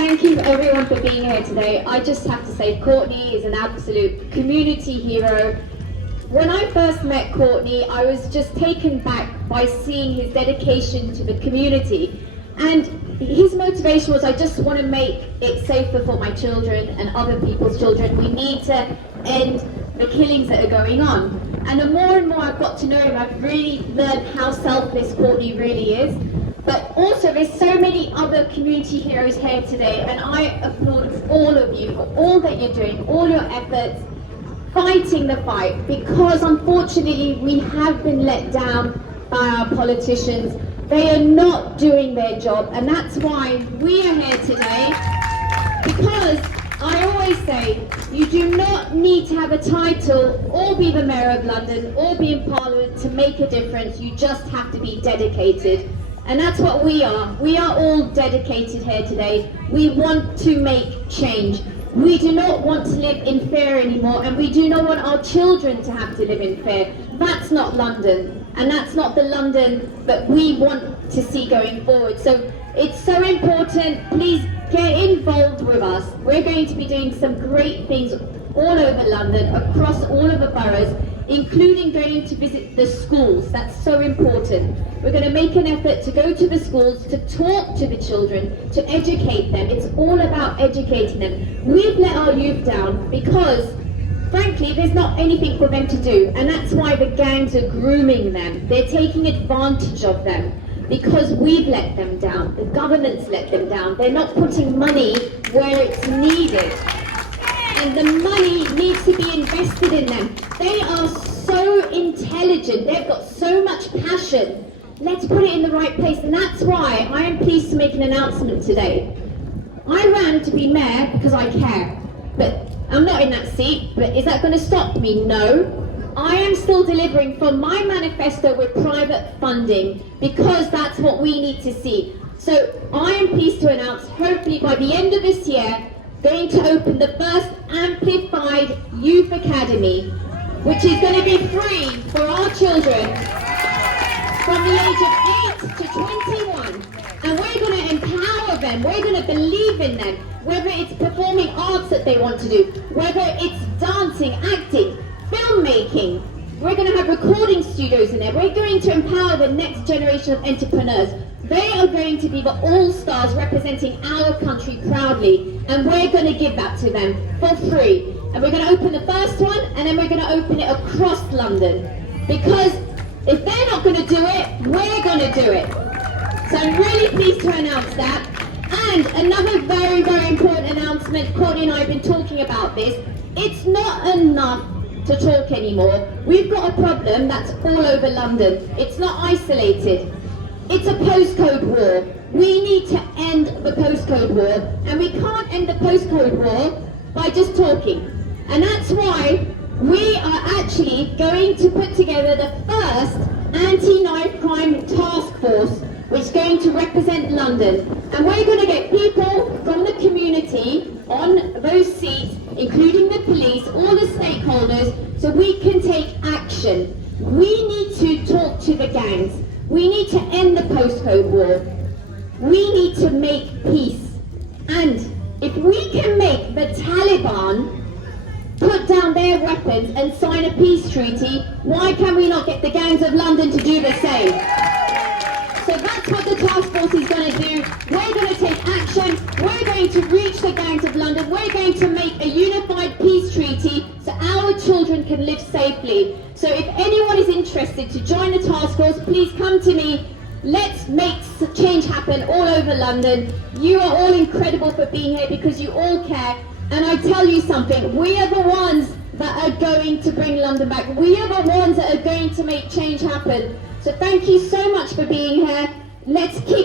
thank you everyone for being here today. I just have to say Courtney is an absolute community hero. When I first met Courtney, I was just taken back by seeing his dedication to the community. And his motivation was, I just want to make it safer for my children and other people's children. We need to end the killings that are going on. And the more and more I've got to know him, I've really learned how selfless Courtney really is. But also there's so many other community heroes here today, and I applaud all of you for all that you're doing, all your efforts, fighting the fight, because unfortunately we have been let down by our politicians. They are not doing their job, and that's why we are here today, because I always say, you do not need to have a title or be the Mayor of London or be in Parliament to make a difference. You just have to be dedicated. And that's what we are. We are all dedicated here today. We want to make change. We do not want to live in fear anymore, and we do not want our children to have to live in fear. That's not London, and that's not the London that we want to see going forward. So it's so important. Please get involved with us. We're going to be doing some great things all over London, across all of the boroughs, including going to visit the schools. That's so important. We're going to make an effort to go to the schools, to talk to the children, to educate them. It's all about educating them. We've let our youth down because, frankly, there's not anything for them to do, and that's why the gangs are grooming them. They're taking advantage of them because we've let them down. The government's let them down. They're not putting money where it's needed. And the money needs to be invested in them. They are so intelligent. They've got so much passion. Let's put it in the right place. And that's why I am pleased to make an announcement today. I ran to be mayor because I care. But I'm not in that seat. But is that going to stop me? No. I am still delivering from my manifesto with private funding because that's what we need to see. So I am pleased to announce, hopefully by the end of this year, going to open the first amplified youth academy, which is going to be free for our children from the age of 8 to 21. And we're going to empower them, we're going to believe in them, whether it's performing arts that they want to do, whether it's dancing, acting, filmmaking. We're going to have recording studios in there. We're going to empower the next generation of entrepreneurs. They are going to be the all-stars representing our country proudly, and we're going to give that to them for free. And we're going to open the first one, and then we're going to open it across London. Because if they're not going to do it, we're going to do it. So I'm really pleased to announce that. And another very, very important announcement, Courtney and I have been talking about this. It's not enough to talk anymore. We've got a problem that's all over London. It's not isolated. It's a postcode war. We need to end the postcode war, and we can't end the postcode war by just talking. And that's why we are actually going to put together the first anti-knife crime task force, which is going to represent London. And we're going to get people from the community on those seats, including the police, all the stakeholders, so we can take action. We need to talk to the gangs. We need to end the postcode war. We need to make peace. And if we can make the Taliban put down their weapons and sign a peace treaty, why can we not get the gangs of London to do the same? So that's what the task force is going to do. We're going to take action. We're going to reach the gangs of London. We're going to make a unified peace treaty so our children can live safely. So if anyone is interested to join the task force, please come to me. Let's make change happen all over London. You are all incredible for being here because you all care. And I tell you something, we are the ones that are going to bring London back. We are the ones that are going to make change happen. So thank you so much for being here. Let's keep